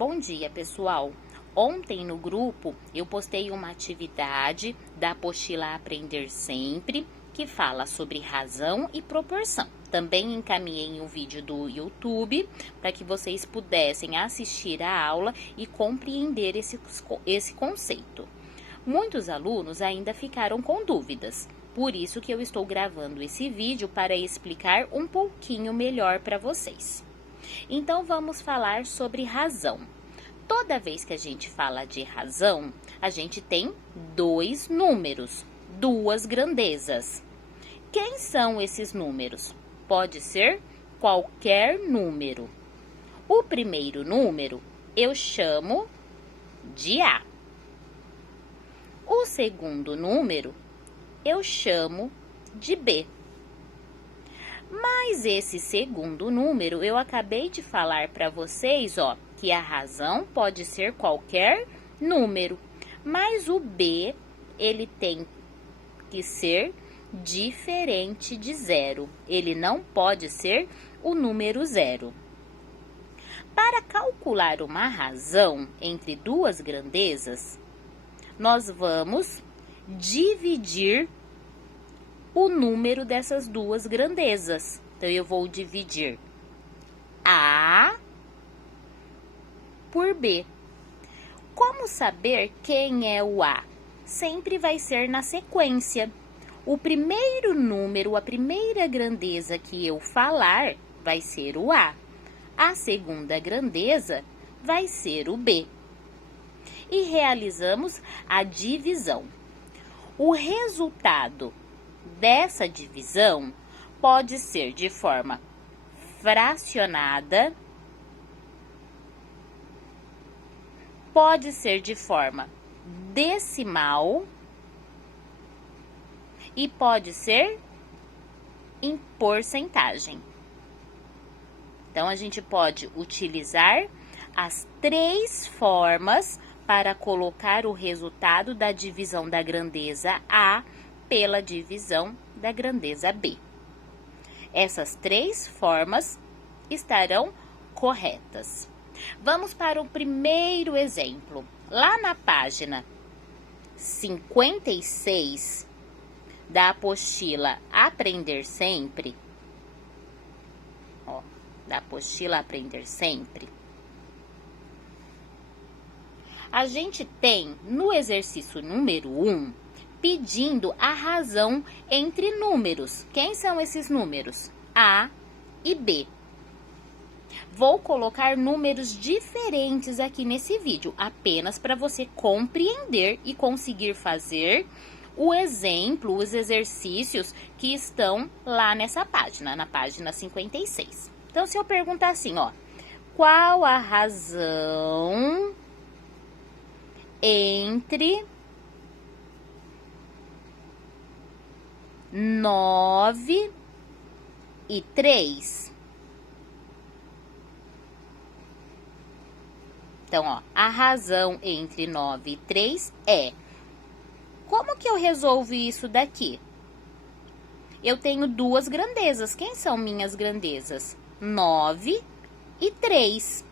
Bom dia, pessoal! Ontem no grupo eu postei uma atividade da apostila Aprender Sempre, que fala sobre razão e proporção. Também encaminhei um vídeo do YouTube para que vocês pudessem assistir a aula e compreender esse conceito. Muitos alunos ainda ficaram com dúvidas, por isso que eu estou gravando esse vídeo para explicar um pouquinho melhor para vocês. Então, vamos falar sobre razão. Toda vez que a gente fala de razão, a gente tem dois números, duas grandezas. Quem são esses números? Pode ser qualquer número. O primeiro número eu chamo de A. O segundo número eu chamo de B. Mas esse segundo número, eu acabei de falar para vocês, que a razão pode ser qualquer número. Mas o B, ele tem que ser diferente de zero. Ele não pode ser o número zero. Para calcular uma razão entre duas grandezas, nós vamos dividir o número dessas duas grandezas. Então, eu vou dividir A por B. Como saber quem é o A? Sempre vai ser na sequência. O primeiro número, a primeira grandeza que eu falar, vai ser o A. A segunda grandeza vai ser o B. E realizamos a divisão. O resultado dessa divisão pode ser de forma fracionada, pode ser de forma decimal e pode ser em porcentagem. Então, a gente pode utilizar as três formas para colocar o resultado da divisão da grandeza A pela divisão da grandeza B. Essas três formas estarão corretas. Vamos para o primeiro exemplo. Lá na página 56 da apostila Aprender Sempre, da apostila Aprender Sempre, a gente tem no exercício número 1, pedindo a razão entre números. Quem são esses números? A e B. Vou colocar números diferentes aqui nesse vídeo, apenas para você compreender e conseguir fazer o exemplo, os exercícios que estão lá nessa página, na página 56. Então, se eu perguntar assim, qual a razão entre 9 e 3. Então, a razão entre 9 e 3 é... Como que eu resolvo isso daqui? Eu tenho duas grandezas. Quem são minhas grandezas? 9 e 3.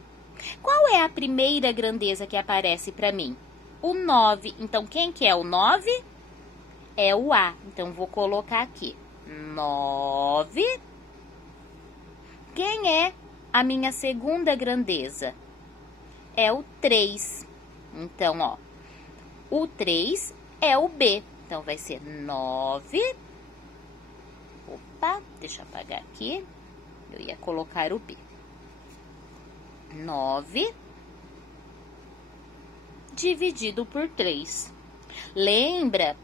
Qual é a primeira grandeza que aparece para mim? O 9. Então, quem que é o 9? É o A. Então, vou colocar aqui 9. Quem é a minha segunda grandeza? É o 3. Então, o 3 é o B. Então, vai ser 9. Opa, deixa eu apagar aqui. Eu ia colocar o B. 9 dividido por 3. Lembra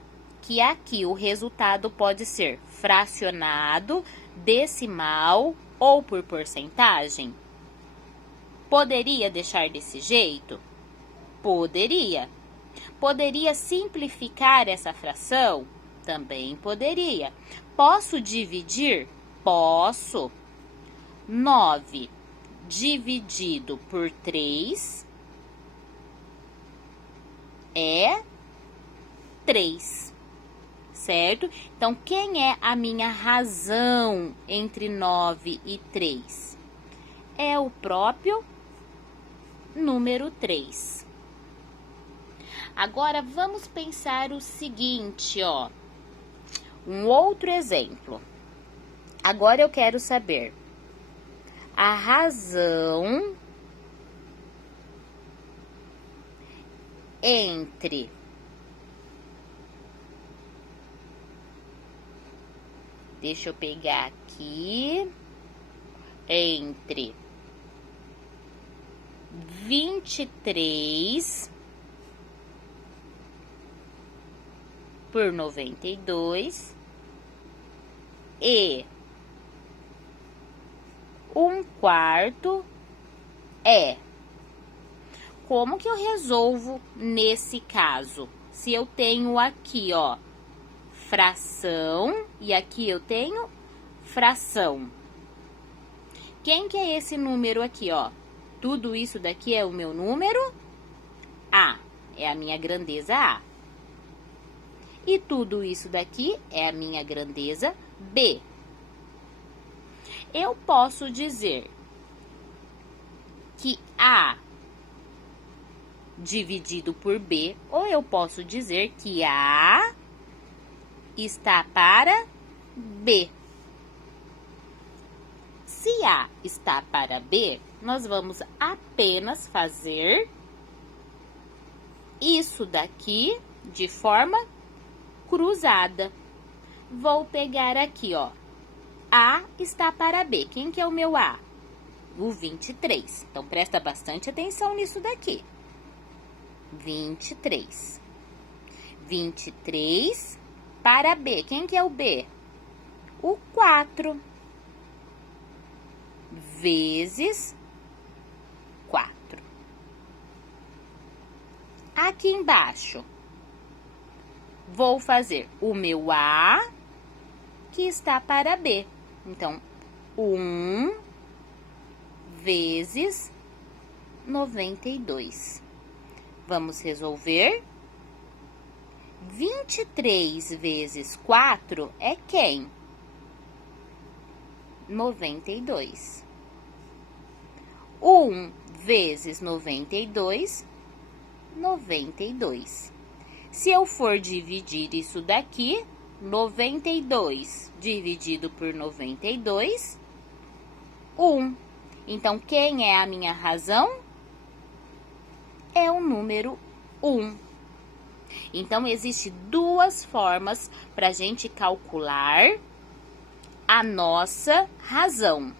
que aqui o resultado pode ser fracionado, decimal ou por porcentagem? Poderia deixar desse jeito? Poderia. Poderia simplificar essa fração? Também poderia. Posso dividir? Posso. 9 dividido por 3 é 3. Certo? Então, quem é a minha razão entre 9 e 3? É o próprio número 3. Agora, vamos pensar o seguinte, ó. Um outro exemplo. Agora eu quero saber a razão entre deixa eu pegar aqui, entre 23 por 92 e 1/4 é. Como que eu resolvo nesse caso? Se eu tenho aqui, ó, fração e aqui eu tenho fração. Quem que é esse número aqui, ó? Tudo isso daqui é o meu número A, é a minha grandeza A. E tudo isso daqui é a minha grandeza B. Eu posso dizer que A dividido por B, ou eu posso dizer que A está para B. Se A está para B, nós vamos apenas fazer isso daqui de forma cruzada. Vou pegar aqui, ó. A está para B. Quem que é o meu A? O 23. Então, presta bastante atenção nisso daqui. 23. 23 para B. Quem que é o B? O 4. Vezes 4. Aqui embaixo, vou fazer o meu A, que está para B. Então, 1 vezes 92. Vamos resolver. 23 vezes 4 é quem? 92. 1 vezes 92, 92. Se eu for dividir isso daqui, 92 dividido por 92, 1. Então, quem é a minha razão? É o número 1. Então, existem duas formas para a gente calcular a nossa razão.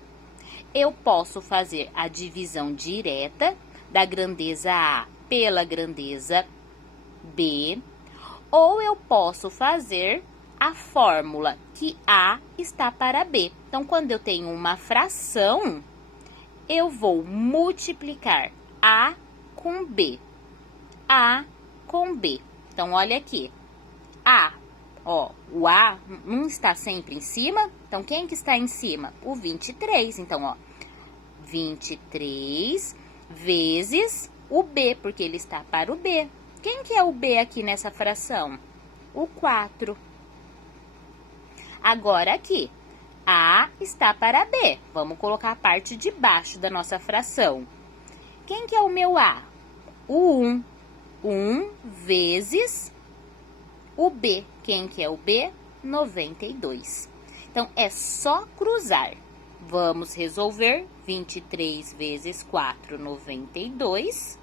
Eu posso fazer a divisão direta da grandeza A pela grandeza B, ou eu posso fazer a fórmula que A está para B. Então, quando eu tenho uma fração, eu vou multiplicar A com B. A com B. Então, olha aqui. A, ó, o A não está sempre em cima. Então, quem que está em cima? O 23. Então, ó, 23 vezes o B, porque ele está para o B. Quem que é o B aqui nessa fração? O 4. Agora aqui, A está para B. Vamos colocar a parte de baixo da nossa fração. Quem que é o meu A? O 1. 1 vezes o B. Quem que é o B? 92. Então, é só cruzar. Vamos resolver. 23 vezes 4, 92.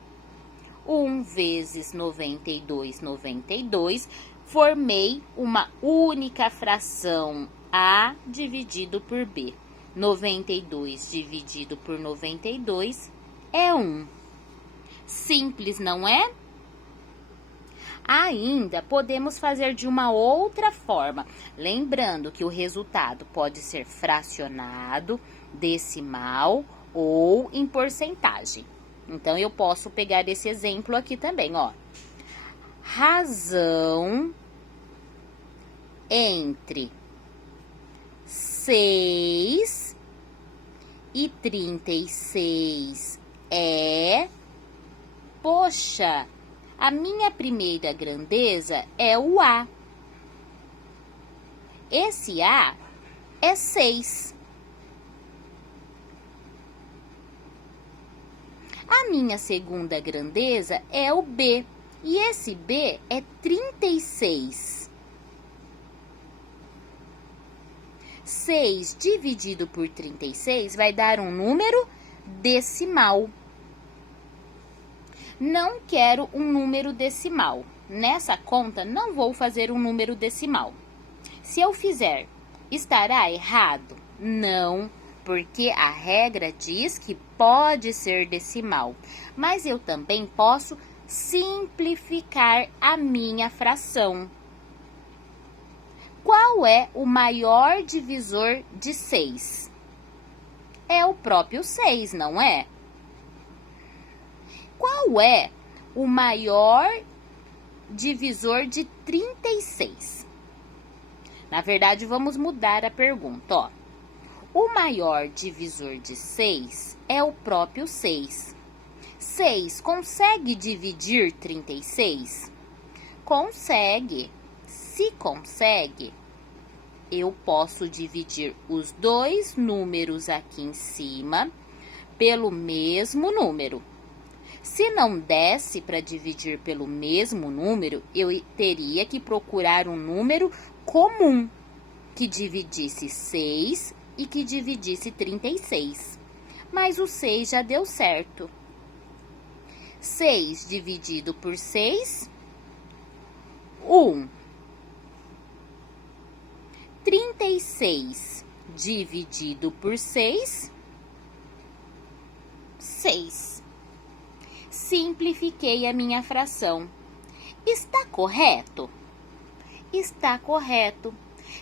1 vezes 92, 92. Formei uma única fração, A dividido por B. 92 dividido por 92 é 1. Simples, não é? Ainda podemos fazer de uma outra forma, lembrando que o resultado pode ser fracionado, decimal ou em porcentagem. Então, eu posso pegar esse exemplo aqui também, ó. Razão entre 6 e 36 é... Poxa, a minha primeira grandeza é o A. Esse A é 6. A minha segunda grandeza é o B, e esse B é 36. 6 dividido por 36 vai dar um número decimal. Não quero um número decimal. Nessa conta, não vou fazer um número decimal. Se eu fizer, estará errado? Não, porque a regra diz que pode ser decimal. Mas eu também posso simplificar a minha fração. Qual é o maior divisor de 6? É o próprio 6, não é? Qual é o maior divisor de 36? Na verdade, vamos mudar a pergunta, ó. O maior divisor de 6 é o próprio 6. 6 consegue dividir 36? Consegue. Se consegue, eu posso dividir os dois números aqui em cima pelo mesmo número. Se não desse para dividir pelo mesmo número, eu teria que procurar um número comum que dividisse 6 e que dividisse 36. Mas o 6 já deu certo. 6 dividido por 6, 1. 36 dividido por 6, 6. Simplifiquei a minha fração. Está correto? Está correto.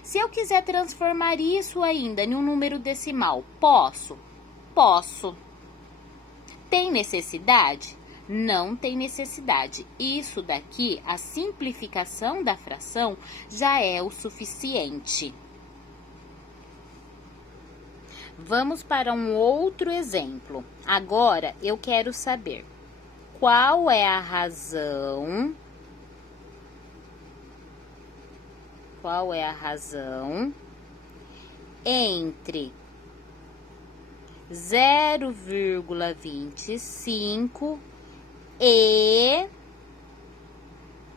Se eu quiser transformar isso ainda em um número decimal, posso? Posso. Tem necessidade? Não tem necessidade. Isso daqui, a simplificação da fração, já é o suficiente. Vamos para um outro exemplo. Agora, eu quero saber qual é a razão... Qual é a razão entre 0,25 e,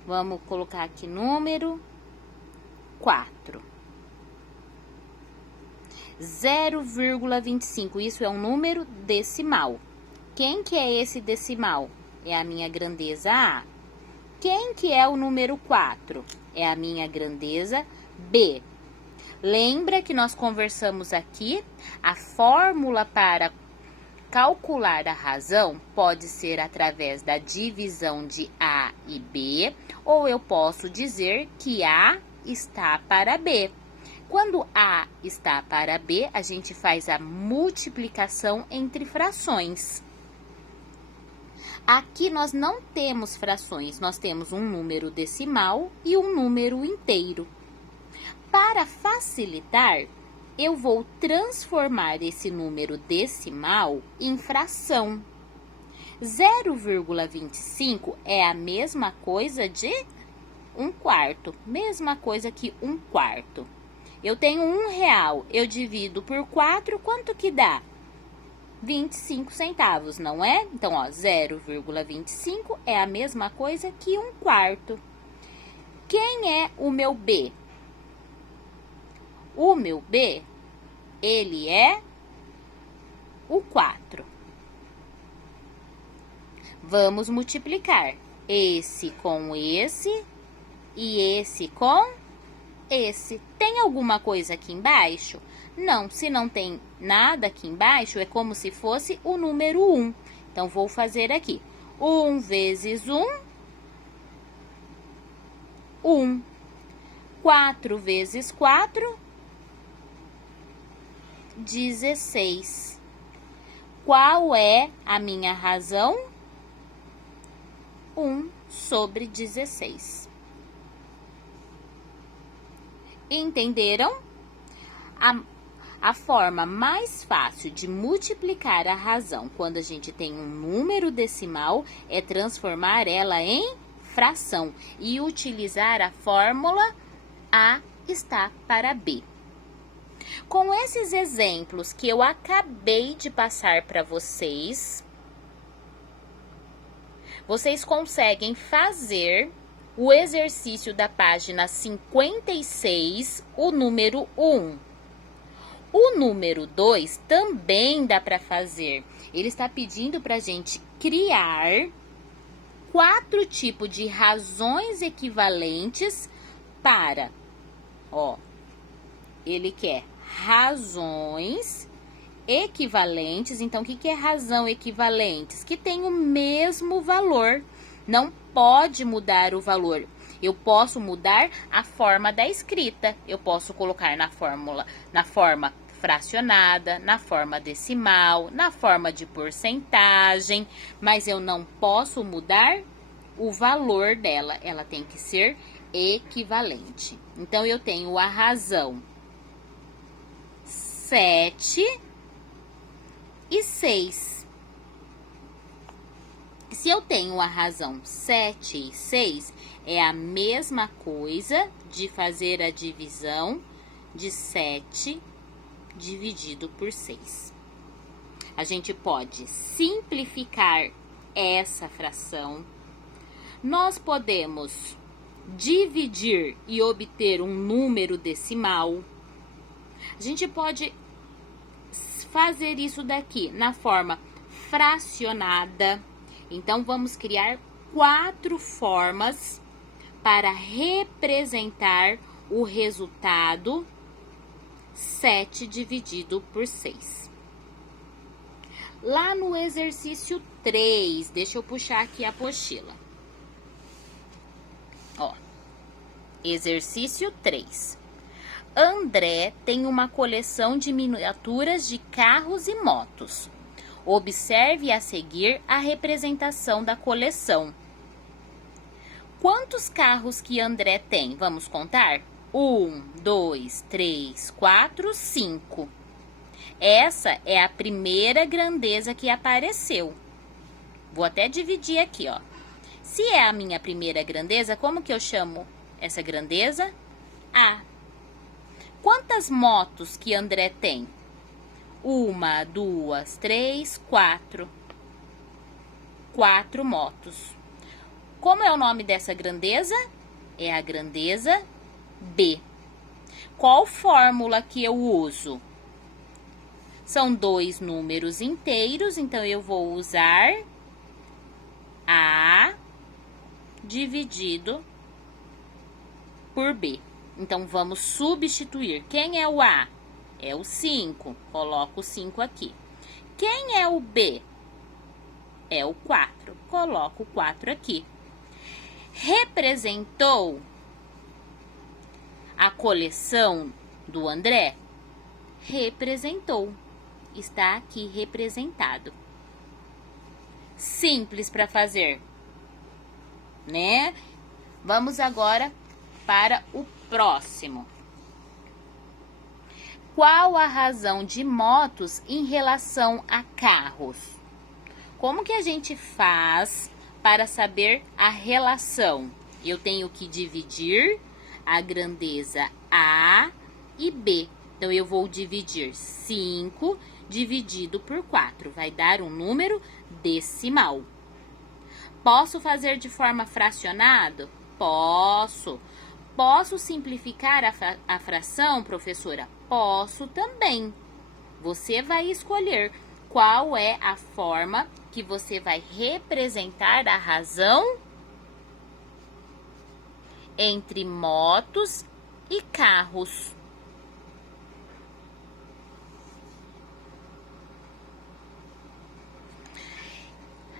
vamos colocar aqui número 4. 0,25, isso é um número decimal. Quem que é esse decimal? É a minha grandeza A. Quem que é o número 4? É a minha grandeza B. Lembra que nós conversamos aqui? A fórmula para calcular a razão pode ser através da divisão de A e B, ou eu posso dizer que A está para B. Quando A está para B, a gente faz a multiplicação entre frações. Aqui nós não temos frações, nós temos um número decimal e um número inteiro. Para facilitar, eu vou transformar esse número decimal em fração. 0,25 é a mesma coisa de 1/4, mesma coisa que 1/4. Eu tenho R$1, eu divido por 4, quanto que dá? 25 centavos, não é? Então, ó, 0,25 é a mesma coisa que 1/4. Quem é o meu B? O meu B, ele é o 4. Vamos multiplicar esse com esse e esse com esse. Tem alguma coisa aqui embaixo? Não, se não tem nada aqui embaixo, é como se fosse o número 1. Então, vou fazer aqui. 1 vezes 1, 1. 4 vezes 4, 16. Qual é a minha razão? 1/16. Entenderam? A forma mais fácil de multiplicar a razão quando a gente tem um número decimal é transformar ela em fração e utilizar a fórmula A está para B. Com esses exemplos que eu acabei de passar para vocês, Vocês conseguem fazer o exercício da página 56, o número 1. O número 2 também dá para fazer. Ele está pedindo para a gente criar 4 tipos de razões equivalentes para, ele quer razões equivalentes. Então, o que é razão equivalentes? Que tem o mesmo valor. Não pode mudar o valor. Eu posso mudar a forma da escrita. Eu posso colocar na forma fracionada, na forma decimal, na forma de porcentagem, mas eu não posso mudar o valor dela. Ela tem que ser equivalente. Então, eu tenho a razão 7 e 6. Se eu tenho a razão 7 e 6, é a mesma coisa de fazer a divisão de 7 dividido por 6. A gente pode simplificar essa fração. Nós podemos dividir e obter um número decimal. A gente pode fazer isso daqui na forma fracionada. Então, vamos criar 4 formas para representar o resultado 7 dividido por 6. Lá no exercício 3, deixa eu puxar aqui a apostila. Exercício 3. André tem uma coleção de miniaturas de carros e motos. Observe a seguir a representação da coleção. Quantos carros que André tem? Vamos contar? 1, 2, 3, 4, 5. Essa é a primeira grandeza que apareceu. Vou até dividir aqui, Se é a minha primeira grandeza, como que eu chamo essa grandeza? A. Quantas motos que André tem? 1, 2, 3, 4. 4 motos. Como é o nome dessa grandeza? É a grandeza B. Qual fórmula que eu uso? São 2 números inteiros, então eu vou usar A dividido por B. Então, vamos substituir. Quem é o A? É o 5. Coloco o 5 aqui. Quem é o B? É o 4. Coloco o 4 aqui. Representou a coleção do André? Representou. Está aqui representado. Simples para fazer, né? Vamos agora para o próximo. Qual a razão de motos em relação a carros? Como que a gente faz para saber a relação? Eu tenho que dividir a grandeza A e B. Então, eu vou dividir 5 dividido por 4. Vai dar um número decimal. Posso fazer de forma fracionada? Posso. Posso simplificar a fração, professora? Posso também. Você vai escolher qual é a forma que você vai representar a razão entre motos e carros.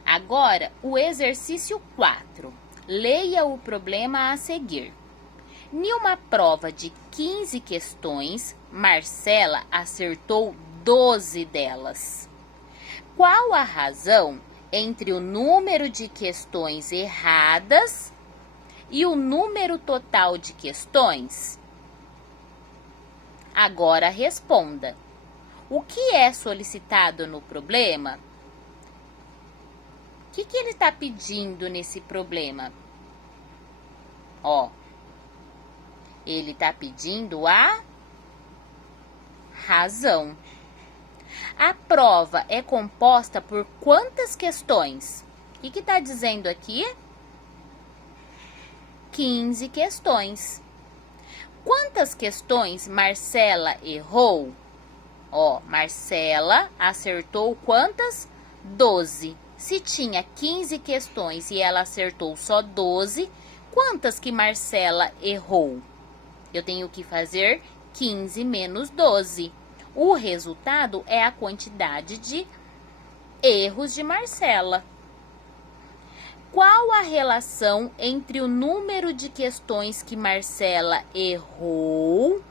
Agora, o exercício 4. Leia o problema a seguir. Em uma prova de 15 questões, Marcela acertou 12 delas. Qual a razão entre o número de questões erradas e o número total de questões? Agora responda. O que é solicitado no problema? O que ele está pedindo nesse problema? Ele está pedindo a razão. A prova é composta por quantas questões? E que tá dizendo aqui? 15 questões. Quantas questões Marcela errou? Ó, Marcela acertou quantas? 12. Se tinha 15 questões e ela acertou só 12, quantas que Marcela errou? Eu tenho que fazer 15 menos 12. O resultado é a quantidade de erros de Marcela. Qual a relação entre o número de questões que Marcela errou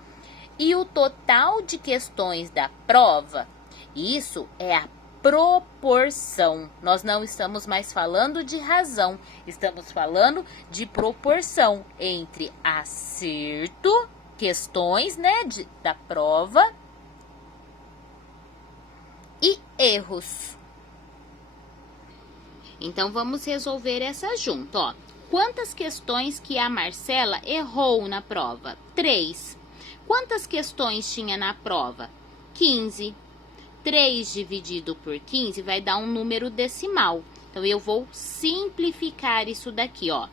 e o total de questões da prova? Isso é a proporção. Nós não estamos mais falando de razão, estamos falando de proporção entre acerto, questões, né, da prova, e erros. Então, vamos resolver essa junto, ó. Quantas questões que a Marcela errou na prova? 3. Quantas questões tinha na prova? 15. 3 dividido por 15 vai dar um número decimal. Então, eu vou simplificar isso daqui, ó.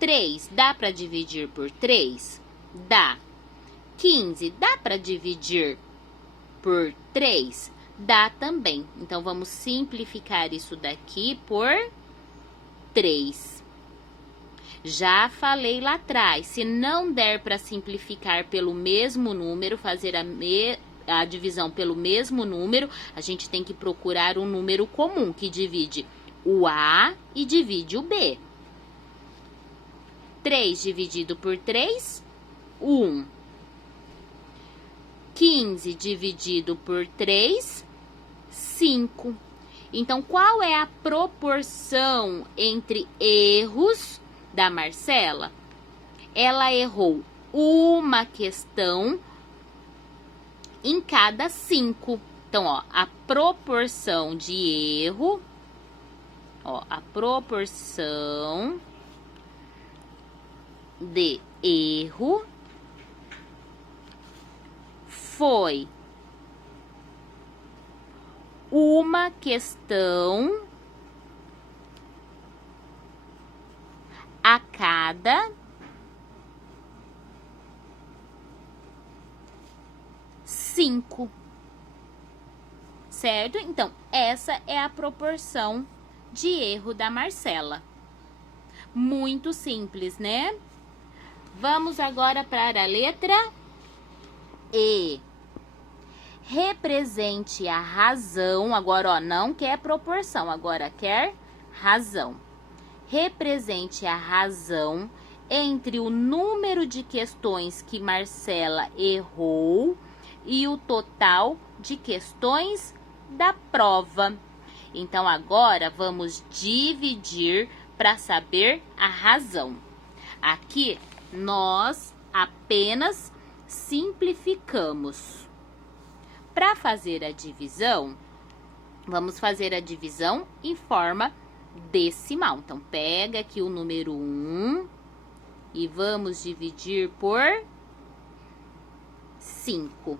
3 dá para dividir por 3? Dá. 15 dá para dividir por 3? Dá também. Então, vamos simplificar isso daqui por 3. Já falei lá atrás, se não der para simplificar pelo mesmo número, fazer a divisão pelo mesmo número, a gente tem que procurar um número comum, que divide o A e divide o B. 3 dividido por 3, 1. 15 dividido por 3, 5. Então, qual é a proporção entre erros da Marcela? Ela errou uma questão em cada 5. Então, ó, a proporção de erro, ó, a proporção de erro foi uma questão a cada 5, certo? Então, essa é a proporção de erro da Marcela. Muito simples, né? Vamos agora para a letra E. Represente a razão. Agora, ó, não quer proporção, agora quer razão. Represente a razão entre o número de questões que Marcela errou e o total de questões da prova. Então, agora vamos dividir para saber a razão. Aqui, nós apenas simplificamos. Para fazer a divisão, vamos fazer a divisão em forma decimal. Então, pega aqui o número 1 e vamos dividir por 5.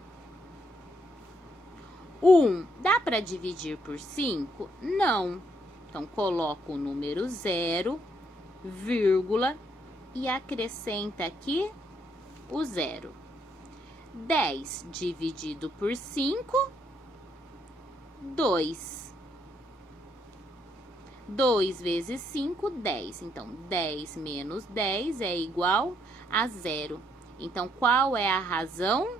1 dá para dividir por 5? Não. Então, coloco o número 0, vírgula, e acrescenta aqui o 0. 10 dividido por 5, 2. 2 vezes 5, 10. Então, 10 menos 10 é igual a 0. Então, qual é a razão?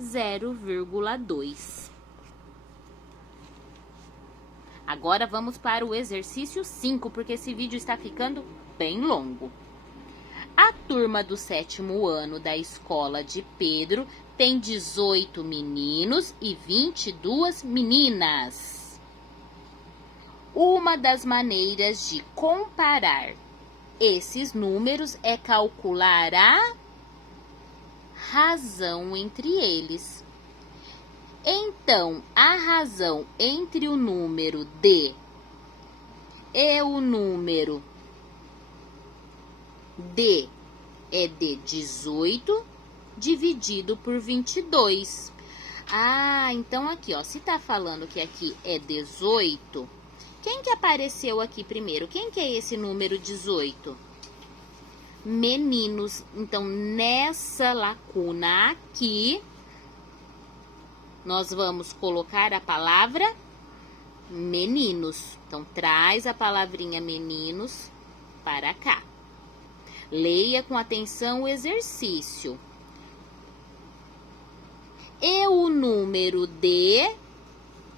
0,2. Agora, vamos para o exercício 5, porque esse vídeo está ficando bem longo. A turma do 7º ano da escola de Pedro tem 18 meninos e 22 meninas. Uma das maneiras de comparar esses números é calcular a razão entre eles. Então, a razão entre o número D e o número D é de 18 dividido por 22. Ah, então aqui, ó, se tá falando que aqui é 18, Quem que apareceu aqui primeiro? Quem que é esse número 18? Meninos. Então, nessa lacuna aqui, nós vamos colocar a palavra meninos. Então, traz a palavrinha meninos para cá. Leia com atenção o exercício. E o número D,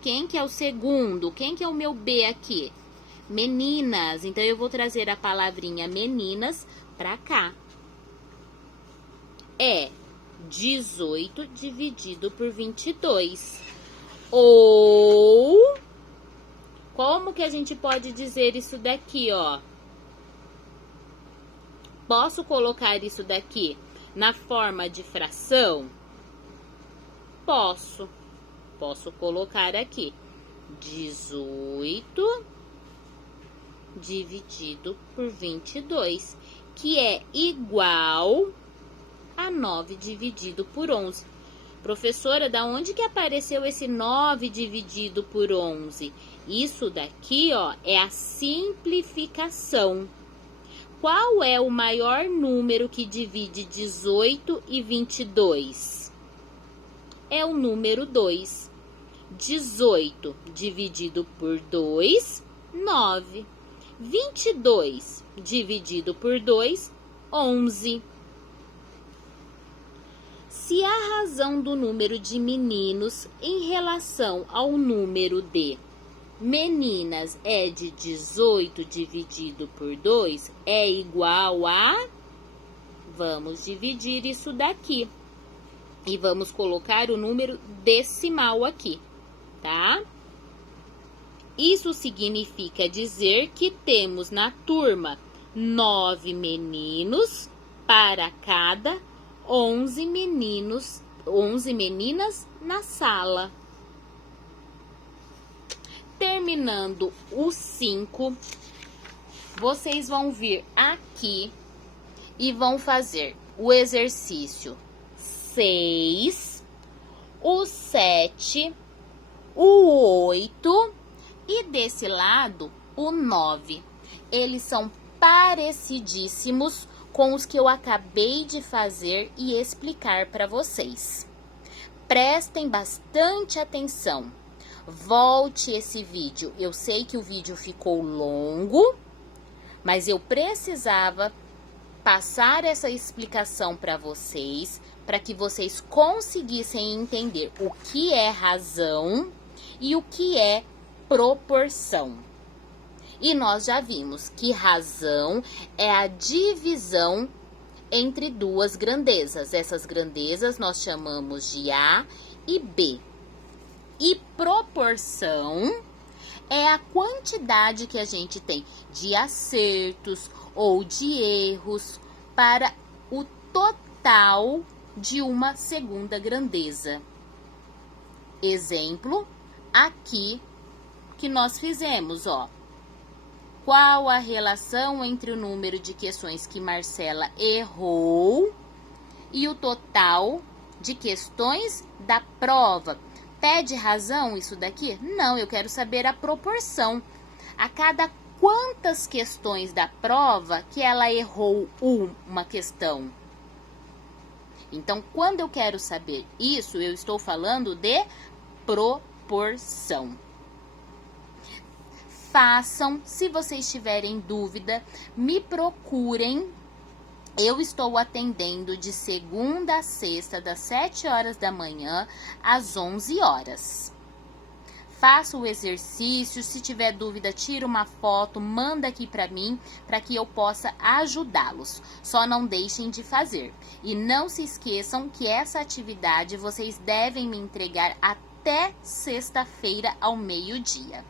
quem que é o segundo? Quem que é o meu B aqui? Meninas. Então, eu vou trazer a palavrinha meninas para cá. É 18 dividido por 22. Ou, como que a gente pode dizer isso daqui, ó? Posso colocar isso daqui na forma de fração? Posso. Posso colocar aqui 18 dividido por 22, que é igual a 9 dividido por 11. Professora, da onde que apareceu esse 9 dividido por 11? Isso daqui, ó, é a simplificação. Qual é o maior número que divide 18 e 22? É o número 2. 18 dividido por 2, 9. 22 dividido por 2, 11. Se a razão do número de meninos em relação ao número de meninas é de 18 dividido por 2, é igual a... Vamos dividir isso daqui. E vamos colocar o número decimal aqui, tá? Isso significa dizer que temos na turma 9 meninos para cada 11 meninos, 11 meninas na sala. Terminando o 5, vocês vão vir aqui e vão fazer o exercício 6, o 7, o 8 e desse lado o 9. Eles são parecidíssimos com os que eu acabei de fazer e explicar para vocês. Prestem bastante atenção. Volte esse vídeo. Eu sei que o vídeo ficou longo, mas eu precisava passar essa explicação para vocês, para que vocês conseguissem entender o que é razão e o que é proporção. E nós já vimos que razão é a divisão entre duas grandezas. Essas grandezas nós chamamos de A e B. E proporção é a quantidade que a gente tem de acertos ou de erros para o total de uma segunda grandeza. Exemplo, aqui que nós fizemos, ó. Qual a relação entre o número de questões que Marcela errou e o total de questões da prova? Pede razão isso daqui? Não, eu quero saber a proporção. A cada quantas questões da prova que ela errou uma questão? Então, quando eu quero saber isso, eu estou falando de proporção. Façam, se vocês tiverem dúvida, me procurem. Eu estou atendendo de segunda a sexta, das 7 horas da manhã às 11 horas. Faça o exercício, se tiver dúvida, tira uma foto, manda aqui para mim, para que eu possa ajudá-los. Só não deixem de fazer. E não se esqueçam que essa atividade vocês devem me entregar até sexta-feira ao meio-dia.